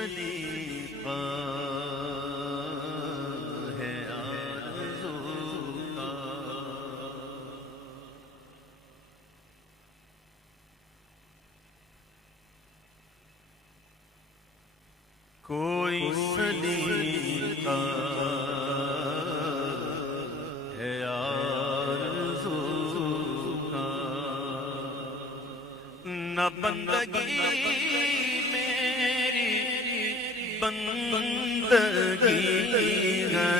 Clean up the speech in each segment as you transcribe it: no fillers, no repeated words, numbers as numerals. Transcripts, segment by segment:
سلیقہ ہے آرزو کا، کوئی سلیقہ ہے آرزو کا، نہ بندگی میری بندگی ہے،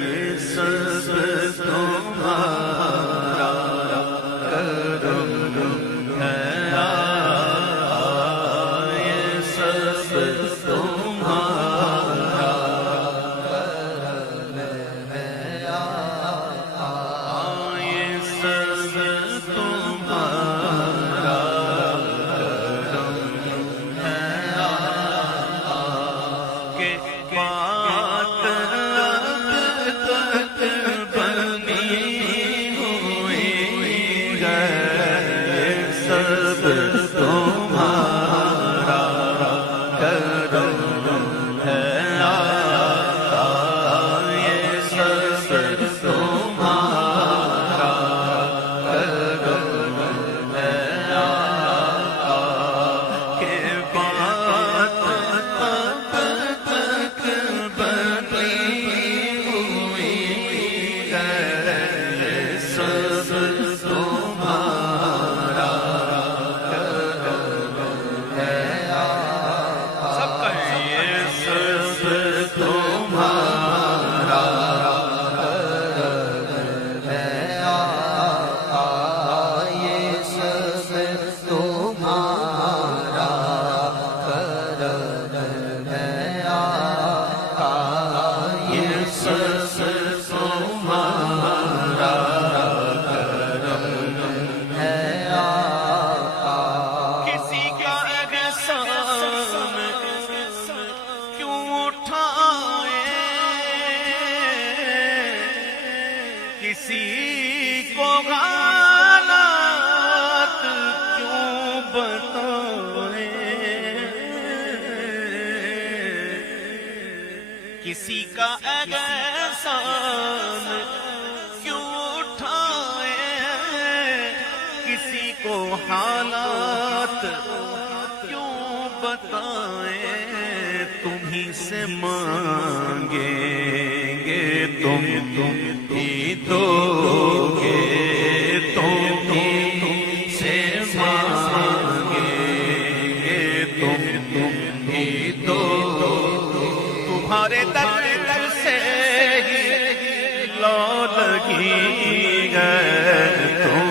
یہ سب تمہارا کرم ہے، یہ سب تمہارا کرم ہے، یہ سب تمہارا کرم ہے، کہ بات اب تک بنی ہوئی ہے، یہ سب تمہارا کرم ہے، یہ سب تمہارا کرم ہے، کہ بات اب تک بنی ہوئی ہے، یہ سب تمہارا کرم ہے، سب کہیں یہ سب تمہارا کرم ہے، یہ سب تمہارا کرم ہے، یہ سب تمہارا کرم ہے، کسی کا احسان کیوں اٹھائے، کسی کو حالات کیوں بتائیں، کسی کا احسان کیوں اٹھائے، کسی کو حالات کیوں بتائیں، تمہیں سے مانگیں گے تم ہی دو گے، تم سے مانگیں گے تم ہی دو، تمہارے در سے ہی لو لگی ہے، تم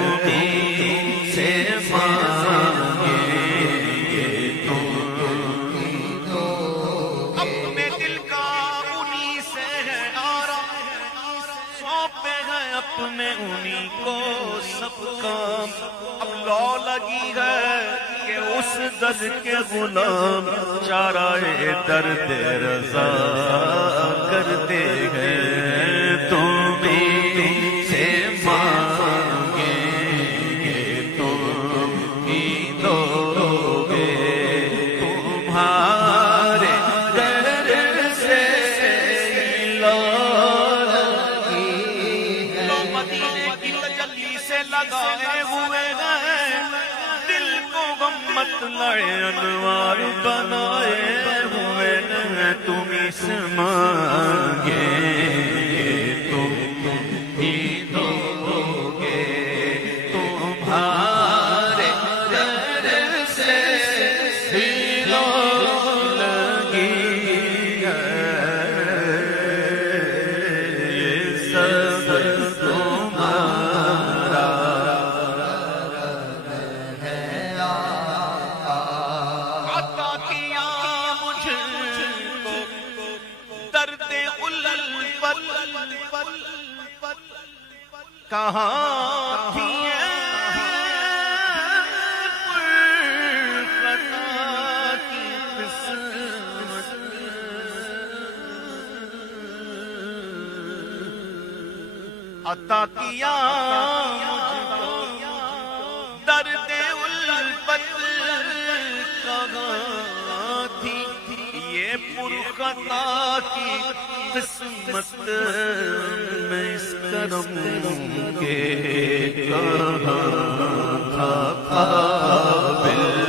سے مانگیں گے تم، اپنے دل کا انہی سے ہے آرام، سونپے ہیں اپنے انہی کو سب کام، اب لو لگی ہے کہ اس درد کے غلام چارہ درد رضا کرتے ہیں، تمہیں سے مانگیں گے تم ہی دو گے، تمہارے در سے لو لگی ہے، لو مدینے کی تجلی سے لگائے ہوئے ہیں، دل کو غم مت لڑے انوار بنائے ہوئے ہیں، تم اس مانگیں گے تم ہی دو گے، تمہارے در سے لو لگی ہے، یہ سب تمہارا عطا کیا مجھ کو درد الفت، کہاں تھی خطا کی قسمت، عطا کیا مجھ کو درد الفت، کہاں تھی یہ پرخطا کی قسمت میں اس کرم کے کہاں تھا قابل